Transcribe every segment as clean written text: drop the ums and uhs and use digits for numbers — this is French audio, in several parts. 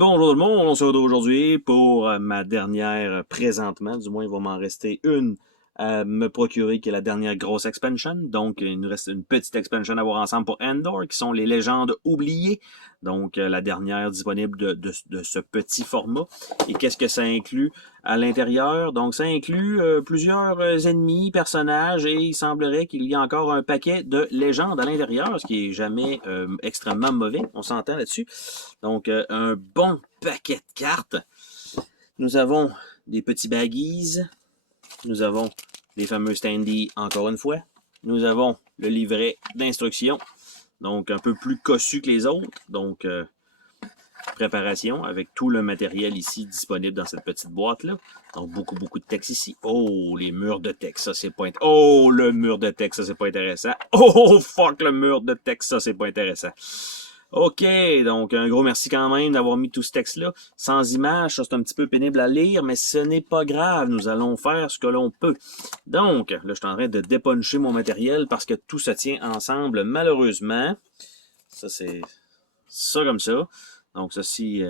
Bonjour tout le monde, on se retrouve aujourd'hui pour ma dernière présentement, du moins il va m'en rester une à me procurer qui est la dernière grosse expansion. Donc il nous reste une petite expansion à voir ensemble pour Endor qui sont les légendes oubliées. Donc la dernière disponible de ce petit format. Et qu'est-ce que ça inclut à l'intérieur? Donc ça inclut plusieurs ennemis, personnages et il semblerait qu'il y ait encore un paquet de légendes à l'intérieur, ce qui est jamais extrêmement mauvais, on s'entend là-dessus. Donc, un bon paquet de cartes. Nous avons des petits baggies. Nous avons les fameux standees, encore une fois. Nous avons le livret d'instructions. Donc, un peu plus cossu que les autres. Donc, préparation avec tout le matériel ici disponible dans cette petite boîte-là. Donc, beaucoup de texte ici. Oh, les murs de texte, ça, c'est pas intéressant. Oh, le mur de texte, ça, c'est pas intéressant. Oh, fuck, le mur de texte, ça, c'est pas intéressant. OK, donc un gros merci quand même d'avoir mis tout ce texte-là. Sans images, ça c'est un petit peu pénible à lire, mais ce n'est pas grave, nous allons faire ce que l'on peut. Donc, là je suis en train de dépuncher mon matériel parce que tout se tient ensemble malheureusement. Ça c'est ça comme ça. Donc ceci,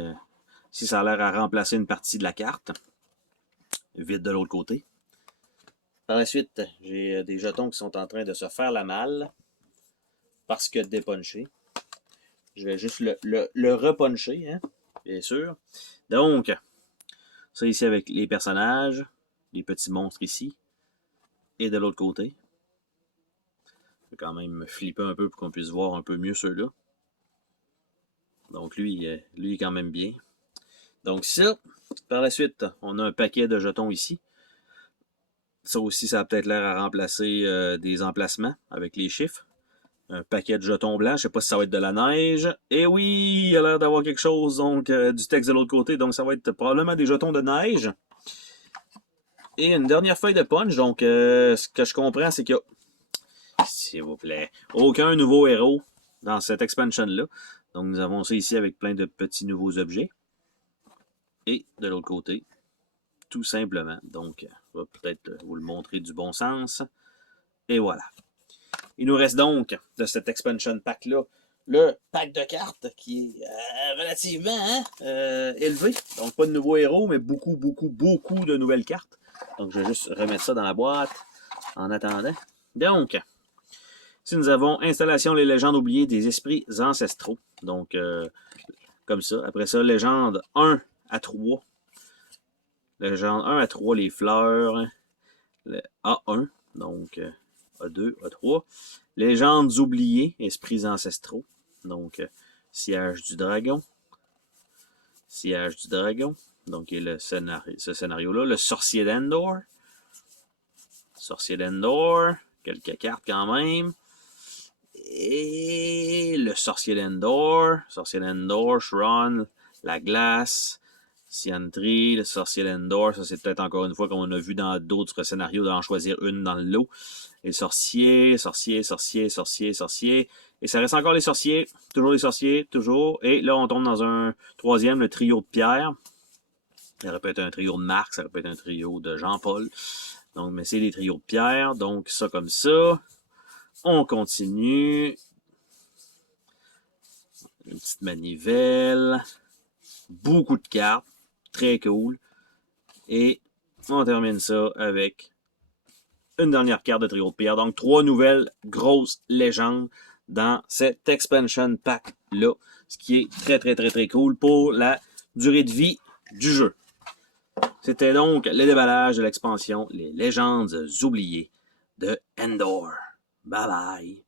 si ça a l'air à remplacer une partie de la carte, vide de l'autre côté. Par la suite, j'ai des jetons qui sont en train de se faire la malle parce que dépuncher. Je vais juste le repuncher, hein, bien sûr. Donc, ça ici avec les personnages, les petits monstres ici, et de l'autre côté. Je vais quand même me flipper un peu pour qu'on puisse voir un peu mieux ceux-là. Donc lui est quand même bien. Donc ça, par la suite, on a un paquet de jetons ici. Ça aussi, ça a peut-être l'air à remplacer des emplacements avec les chiffres. Un paquet de jetons blancs. Je sais pas si ça va être de la neige. Et oui, il a l'air d'avoir quelque chose, donc du texte de l'autre côté. Donc ça va être probablement des jetons de neige. Et une dernière feuille de punch. Donc ce que je comprends, c'est qu'il y a, s'il vous plaît, aucun nouveau héros dans cette expansion-là. Donc nous avons ça ici avec plein de petits nouveaux objets. Et de l'autre côté, tout simplement. Donc, je vais peut-être vous le montrer du bon sens. Et voilà. Il nous reste donc de cette expansion pack-là le pack de cartes qui est relativement élevé. Donc pas de nouveaux héros, mais beaucoup de nouvelles cartes. Donc je vais juste remettre ça dans la boîte en attendant. Donc, si nous avons installation les légendes oubliées des esprits ancestraux. Donc comme ça. Après ça, légende 1 à 3. Légende 1 à 3, les fleurs. Le A1, donc A2, A3. Légendes oubliées, esprits ancestraux. Donc, siège du dragon. Siège du dragon. Donc, il y a ce scénario-là. Le sorcier d'Endor. Sorcier d'Endor. Quelques cartes quand même. Et le sorcier d'Endor. Sorcier d'Endor, Shron, la glace. Siantri, le sorcier d'Endor, ça c'est peut-être encore une fois comme on a vu dans d'autres scénarios d'en choisir une dans le lot. Les sorciers. Et ça reste encore les sorciers, toujours. Et là on tombe dans un troisième, le trio de Pierre. Ça aurait pu être un trio de Marc, ça aurait pu être un trio de Jean-Paul. Donc, mais c'est des trios de Pierre, donc ça comme ça. On continue. Une petite manivelle. Beaucoup de cartes. Très cool. Et on termine ça avec une dernière carte de trio de pierre. Donc, 3 nouvelles grosses légendes dans cet expansion pack-là. Ce qui est très cool pour la durée de vie du jeu. C'était donc le déballage de l'expansion Les légendes oubliées de Endor. Bye bye.